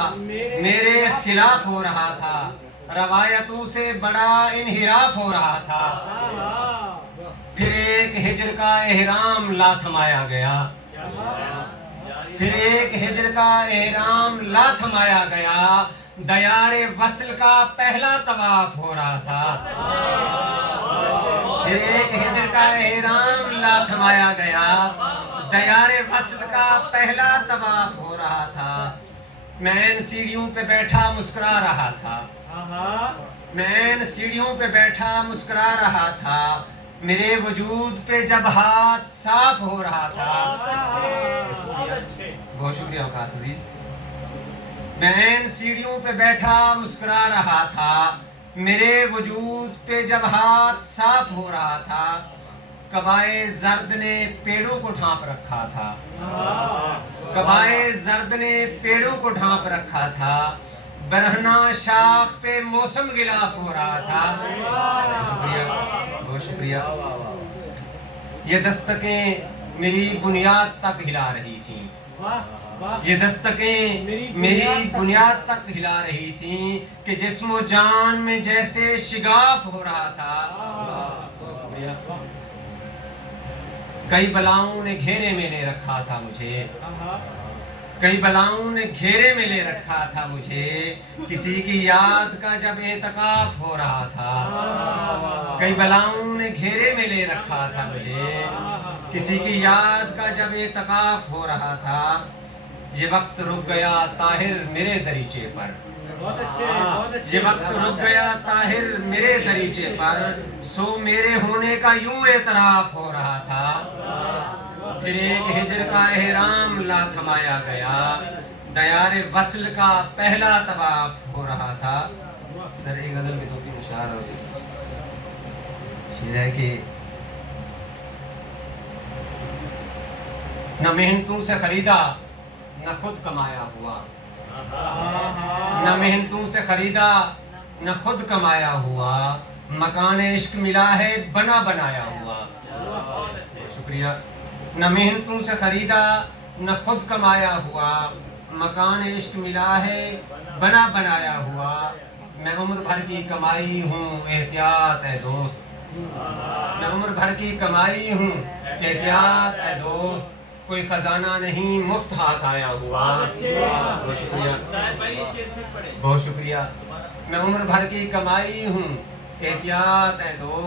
میرے خلاف ہو رہا تھا، روایتوں سے بڑا انحراف ہو رہا تھا، پھر ایک ہجر کا احرام لا تھمایا گیا، پھر ایک ہجر کا احرام لا تھمایا گیا، دیار وصل کا پہلا طواف ہو رہا تھا، پھر ایک ہجر کا احرام لا تھمایا گیا، دیار وصل کا پہلا طواف ہو رہا تھا، میں ان سیڑھیوں پہ بیٹھا مسکرا رہا تھا، میں ان سیڑھیوں پہ بیٹھا مسکرا رہا تھا، میرے وجود پہ جب ہاتھ صاف ہو رہا تھا۔ بہت شکریہ وقاص عزیز۔ میں ان سیڑھیوں پہ بیٹھا مسکرا رہا تھا، میرے وجود پہ جب ہاتھ صاف ہو رہا تھا، قبائے زرد نے پیڑوں کو ڈھانپ رکھا تھا، قبائے زرد نے پیڑوں کو ڈھانپ رکھا تھا، برہنہ شاخ پہ موسم غلاف ہو رہا تھا۔ بہت شکریہ۔ یہ دستکیں میری بنیاد تک ہلا رہی تھیں، یہ دستکیں میری بنیاد تک ہلا رہی تھیں کہ جسم و جان میں جیسے شگاف ہو رہا تھا۔ کئی بلاؤں نے گھیرے میں لے رکھا تھا مجھے، کئی بلاؤں نے گھیرے میں لے رکھا تھا مجھے، کسی کی یاد کا جب اعتکاف ہو رہا تھا، کئی بلاؤں نے گھیرے میں لے رکھا تھا مجھے، کسی کی یاد کا جب اعتکاف ہو رہا تھا، یہ وقت رک گیا طاہر میرے دریچے پر، یہ وقت رک گیا طاہر میرے دریچے پر، سو میرے ہونے کا یوں اعتراف ہو رہا تھا، پھر ایک ہجر کا احرام لا تھمایا گیا، دیار وصل کا پہلا طواف ہو رہا تھا۔ سر ایک غزل میں دو تین اشعار ہو گئے، شعر ہے کہ نہ محنتوں سے خریدا نہ خود کمایا ہوا، نہ محنتوں سے خریدا نہ خود کمایا ہوا، مکان عشق ملا ہے بنا بنایا ہوا۔ شکریہ۔ نہ محنتوں سے خریدا نہ خود کمایا ہوا، مکان عشق ملا ہے بنا بنایا ہوا، میں عمر بھر کی کمائی ہوں احتیاط اے دوست، میں عمر بھر کی کمائی ہوں احتیاط اے دوست، کوئی خزانہ نہیں مفت ہاتھ آیا ہوا۔ بہت شکریہ، بہت شکریہ۔ میں عمر بھر کی کمائی ہوں احتیاط اے دوست۔